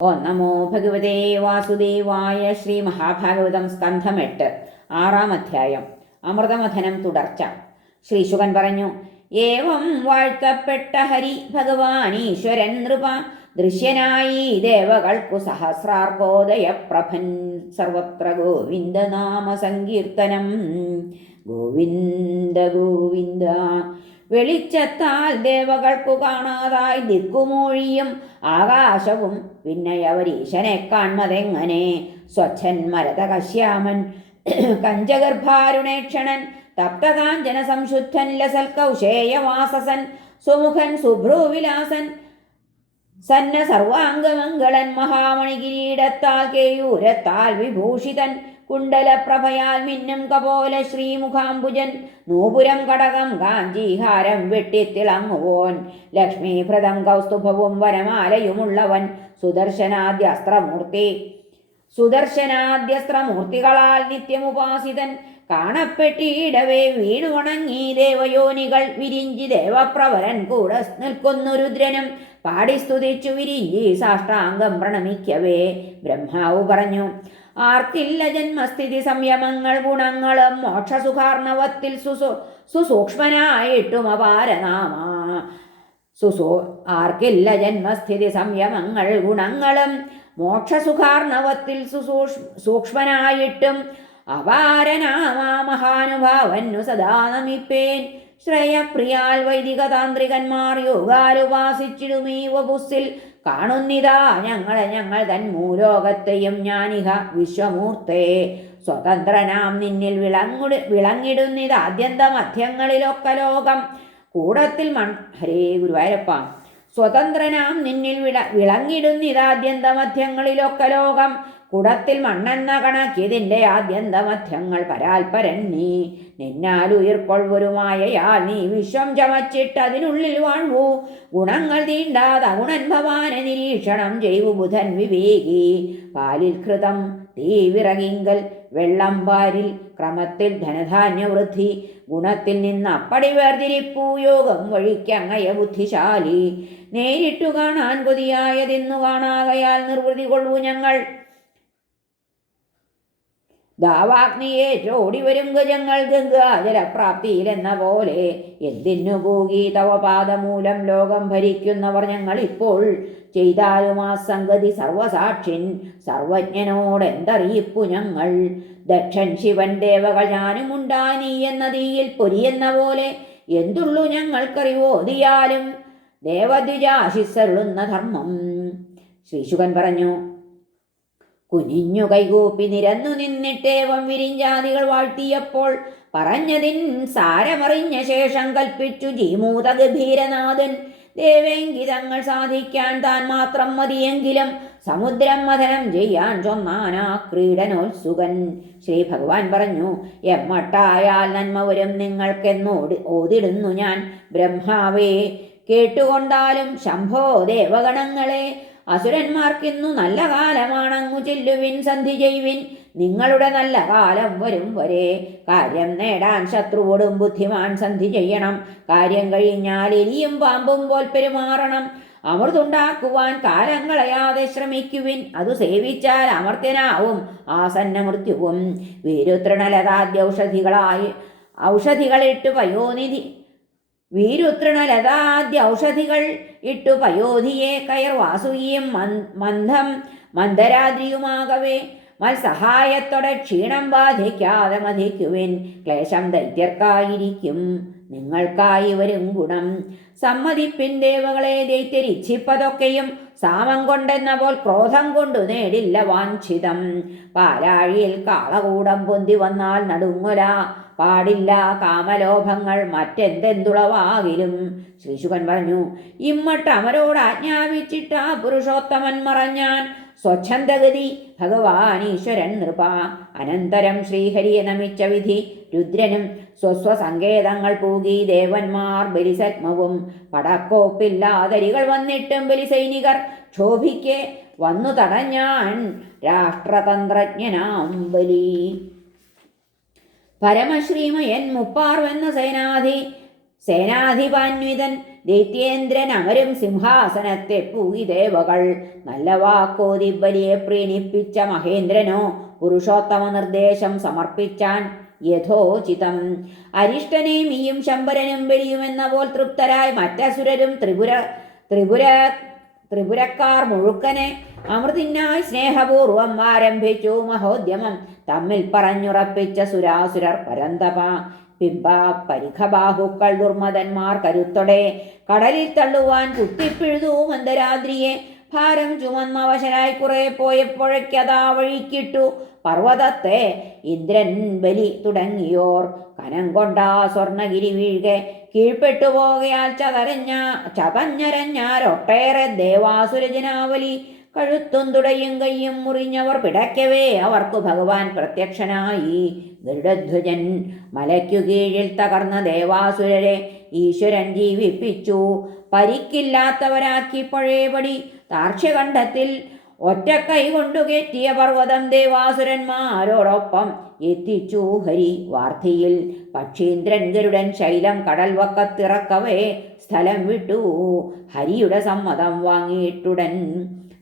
ഓ നമോ ഭഗവതേ വാസുദേവായ ശ്രീ മഹാഭാഗവതം സ്കന്ധം എട്ട് ആറാം അധ്യായം അമൃതമഥനം തുടർച്ച. ശ്രീശുകൻ പറഞ്ഞു ഏവം വാഴ്ത്തപ്പെട്ട ഹരി ഭഗവാൻ ഈശ്വരൻ നൃപ ദൃശ്യനായി ദേവകൾക്കു സഹസ്രാർഗോദയ പ്രഭൻ സർവത്ര ഗോവിന്ദനാമ സങ്കീർത്തനം. ഗോവിന്ദ ഗോവിന്ദ വെളിച്ചത്താൽ ദേവകൾക്കു കാണാതായി ദിക്കുമൂഴിയും ആകാശവും. പിന്നെ അവരീശനെ കാൺമതെങ്ങനെ സ്വച്ഛൻ മരത കശ്യാമൻ കഞ്ചഗർഭാരുണേക്ഷണൻ തപ്തകാഞ്ചന സംശുദ്ധൻ ലസൽ കൗശേയവാസസൻ സുമുഖൻ സുഭ്രൂവിലാസൻ സന്ന സർവാംഗമംഗളൻ മഹാമണി കിരീടത്താൽ കേയൂരത്താൽ വിഭൂഷിതൻ കുണ്ടലപ്രഭയാൽ മിന്നും കപോല ശ്രീമുഖാംബുജൻ നൂപുരം കടകം കാഞ്ചീഹാരം വെട്ടിത്തിളങ്ങുവോൻ ലക്ഷ്മീഭ്രതം കൗസ്തുഭവും വരമാലയുമുള്ളവൻ സുദർശനാദ്യസ്ത്രമൂർത്തി. സുദർശനാദ്യസ്ത്രമൂർത്തികളാൽ നിത്യമുപാസിതൻ കാണപ്പെട്ടിടവേ വീണുണങ്ങി ദേവയോനികൾ വിരിഞ്ചി ദേവപ്രവരൻ കൂടെ നിൽക്കുന്നു രുദ്രനും പാടി സ്തുതിച്ചു വിരിഞ്ഞി സാഷ്ടാംഗം പ്രണമിക്കവേ. ബ്രഹ്മാവ് പറഞ്ഞു ആർക്കില്ല ജന്മസ്ഥിതി സംയമങ്ങൾ ഗുണങ്ങളും മോക്ഷസുഖാർണവത്തിൽ സുസു സുസൂക്ഷ്മനായിട്ടും അപാരനാമ സുസൂ ആർക്കില്ല ജന്മസ്ഥിതി സംയമങ്ങൾ ഗുണങ്ങളും മോക്ഷസുഖാർണവത്തിൽ സുസൂക്ഷ് സൂക്ഷ്മനായിട്ടും അപാരനാമാ മഹാനുഭാവന്നു സദാ നമിപ്പേൻ. ശ്രേയപ്രിയാൽ വൈദിക താന്ത്രികന്മാർ യോഗാലുപാസിച്ചിടുമീ വപുസ്സിൽ കാണുന്നിതാ ഞങ്ങളെ ഞങ്ങൾ തൻ മൂലോകത്തെയും ഞാനിഹ വിശ്വമൂർത്തേ. സ്വതന്ത്രനാം നിന്നിൽ വിളങ്ങുടി വിളങ്ങിടുന്നിത് ആദ്യന്ത മധ്യങ്ങളിലൊക്കെ ലോകം. കൂടത്തിൽ മൺ ഹരേ ഗുരുവായൂരപ്പ. സ്വതന്ത്രനാം നിന്നിൽ വിള വിളങ്ങിടുന്നിതാദ്യന്ത മധ്യങ്ങളിലൊക്കെ ലോകം. കുടത്തിൽ മണ്ണെന്ന കണക്കിതിന്റെ ആദ്യന്തമധ്യങ്ങൾ പരാൽപരൻ നീ നിന്നാൽ ഉയർക്കൊഴുവരുമായയാൽ നീ വിശ്വം ചമച്ചിട്ട് അതിനുള്ളിൽ വാഴ്വൂ. ഗുണങ്ങൾ തീണ്ടാത ഗുണൻ ഭവാനെ നിരീക്ഷണം ചെയ്വു ബുധൻ വിവേകി. പാലിൽ കൃതം തീ വിറകിങ്കൽ വെള്ളം പാരിൽ ക്രമത്തിൽ ധനധാന്യവൃദ്ധി. ഗുണത്തിൽ നിന്ന് അപ്പടി വേർതിരിപ്പൂ യോഗം വഴിക്കങ്ങയ ബുദ്ധിശാലി. നേരിട്ടു കാണാൻ കൊതിയായതെന്നു കാണാകയാൽ നിർവൃതി കൊള്ളൂ ഞങ്ങൾ. ദാവാഗ്നിയെ ചോടി വരും ഗജങ്ങൾ ഗംഗാജലപ്രാപ്തിയിലെന്ന പോലെ എന്തിനു പോകി തവ പാദമൂലം ലോകം ഭരിക്കുന്നവർ ഞങ്ങൾ ഇപ്പോൾ ചെയ്താലും ആ സംഗതി സർവസാക്ഷിൻ സർവജ്ഞനോട് എന്തറിയിപ്പു ഞങ്ങൾ? ദക്ഷൻ ശിവൻ ദേവകൾ ഞാനും ഉണ്ടാനീ എന്ന തീയിൽ പൊരിയെന്ന പോലെ എന്തുള്ളു ഞങ്ങൾക്കറിവോതിയാലും ദേവദ്വിജാശിസരുളുന്ന ധർമ്മം. ശ്രീശുഖൻ പറഞ്ഞു കുനിഞ്ഞു കൈകൂപ്പി നിരന്നു നിന്നിട്ടേവം വിരിഞ്ചാതികൾ വാഴ്ത്തിയപ്പോൾ പറഞ്ഞതിൻ സാരമറിഞ്ഞ ശേഷം കൽപ്പിച്ചു ജീമൂത ഗംഭീരനാഥൻ. ദേവേങ്കിതങ്ങൾ സാധിക്കാൻ താൻ മാത്രം മതിയെങ്കിലും സമുദ്രം മഥനം ചെയ്യാൻ ചൊന്നാനാ ക്രീഡനോത്സുകൻ. ശ്രീ ഭഗവാൻ പറഞ്ഞു എമ്മട്ടായാൽ നന്മ വരും നിങ്ങൾക്കെന്നോട് ഓതിടുന്നു ഞാൻ ബ്രഹ്മാവേ. കേട്ടുകൊണ്ടാലും ശംഭോ ദേവഗണങ്ങളെ അസുരന്മാർക്കിന്നു നല്ല കാലമാണങ്ങു ചെല്ലുവിൻ സന്ധി ചെയ്യുവിൻ നിങ്ങളുടെ നല്ല കാലം വരും വരെ. കാര്യം നേടാൻ ശത്രുവോടും ബുദ്ധിമാൻ സന്ധി ചെയ്യണം. കാര്യം കഴിഞ്ഞാൽ എലിയും പാമ്പും പോൽ പെരുമാറണം. അമൃതുണ്ടാക്കുവാൻ കാലം ശ്രമിക്കുവിൻ. അതു സേവിച്ചാൽ അമർത്യനാവും ആസന്ന മൃത്യുവും വീരുതൃണലതാദ്യ ഔഷധികളായി ഔഷധികളിട്ട് പയോനിധി വീരുതൃണലതാദ്യ ഔഷധികൾ ഇട്ടു പയോധിയെ കയർ വാസുകിയും മന്ദം മന്ദരാദ്രിയുമാകവേ. മത്സഹായത്തോടെ ക്ഷീണം ബാധിക്കാതെ മതിക്കുവിൻ. ക്ലേശം ദൈത്യർക്കായിരിക്കും. നിങ്ങൾക്കായി വരും ഗുണം. സമ്മതിപ്പിൻ ദേവകളെ ദൈത്യരിച്ചിപ്പതൊക്കെയും. സാമം കൊണ്ടെന്ന പോൽ ക്രോധം കൊണ്ടു നേടില്ല വാഞ്ചിതം. പാലാഴിയിൽ കാളകൂടം പൊന്തി വന്നാൽ നടുങ്ങുല. പാടില്ല കാമലോഭങ്ങൾ മറ്റെന്തെന്തുളവാകിലും. ശ്രീശുഖൻ പറഞ്ഞു ഇമ്മട്ട് അമരോട് ആജ്ഞാപിച്ചിട്ടാ പുരുഷോത്തമൻ മറഞ്ഞാൻ. സ്വച്ഛന്തഗതി ഭഗവാൻ ഈശ്വരൻ നൃപ അനന്തരം ശ്രീഹരിയെ നമിച്ച വിധി രുദ്രനും സ്വസ്വസങ്കേതങ്ങൾ പൂകി ദേവന്മാർ ബലിസത്മവും പടക്കോപ്പില്ലാതരികൾ വന്നിട്ടും ബലിസൈനികർ ക്ഷോഭിക്കെ വന്നു തടഞ്ഞാൻ രാഷ്ട്രതന്ത്രജ്ഞനാം ബലി. പരമശ്രീമയൻ മുപ്പാർവെന്ന സേനാധി സേനാധിപാന്വിതൻ ദൈത്യേന്ദ്രൻ അമരും സിംഹാസനത്തെ പൂയി ദേവകൾ. നല്ല വാക്കോതി ബലിയെ പ്രീണിപ്പിച്ച മഹേന്ദ്രനോ പുരുഷോത്തമ നിർദ്ദേശം സമർപ്പിച്ചാൻ യഥോചിതം. അരിഷ്ടനെയും ഈയും ശമ്പരനും വെളിയുമെന്ന പോൽ തൃപ്തരായി മറ്റസുരരും ത്രിപുര ത്രിപുര ത്രിപുരക്കാർ മുഴുക്കനെ അമൃതിനായി സ്നേഹപൂർവം ആരംഭിച്ചു. മഹോദ്യമം തമ്മിൽ പറഞ്ഞുറപ്പിച്ച സുരാസുരർ പരന്തപ പിമ്പ പരിഖബാഹുക്കൾ ദുർമതന്മാർ കരുത്തൊടെ കടലിൽ തള്ളുവാൻ കുത്തിപ്പിഴുതു മന്ദരാദ്രിയെ ഭാരം ചുമന്മവശനായി കുറെ പോയപ്പോഴേക്കതാ വഴിക്കിട്ടു. പർവതത്തെ ഇന്ദ്രൻ ബലി തുടങ്ങിയോർ. കനം കൊണ്ടാ സ്വർണഗിരി വീഴുക കീഴ്പ്പെട്ടു പോകയാൽ ചതരഞ്ഞ ചതഞ്ഞരഞ്ഞാരൊട്ടേറെ ദേവാസുരജനാവലി. കഴുത്തും തുടയും കയ്യും മുറിഞ്ഞവർ പിടയ്ക്കവേ. അവർക്കു ഭഗവാൻ പ്രത്യക്ഷനായി. ഗരുഡധ്വജൻ മലയ്ക്കു കീഴിൽ തകർന്ന ദേവാസുരരെ ഈശ്വരൻ ജീവിപ്പിച്ചു. പരിക്കില്ലാത്തവരാക്കി പഴയപടി താർഷ്യകണ്ഠത്തിൽ ഒറ്റ കൈ കയറ്റിയ പർവതം ദേവാസുരന്മാരോടൊപ്പം എത്തിച്ചു ഹരി വാർത്തിയിൽ. പക്ഷീന്ദ്രൻ ഗരുഡൻ ശൈലം കടൽ വക്കത്തിറക്കവേ സ്ഥലം വിട്ടു. ഹരിയുടെ സമ്മതം വാങ്ങിയിട്ടുടൻ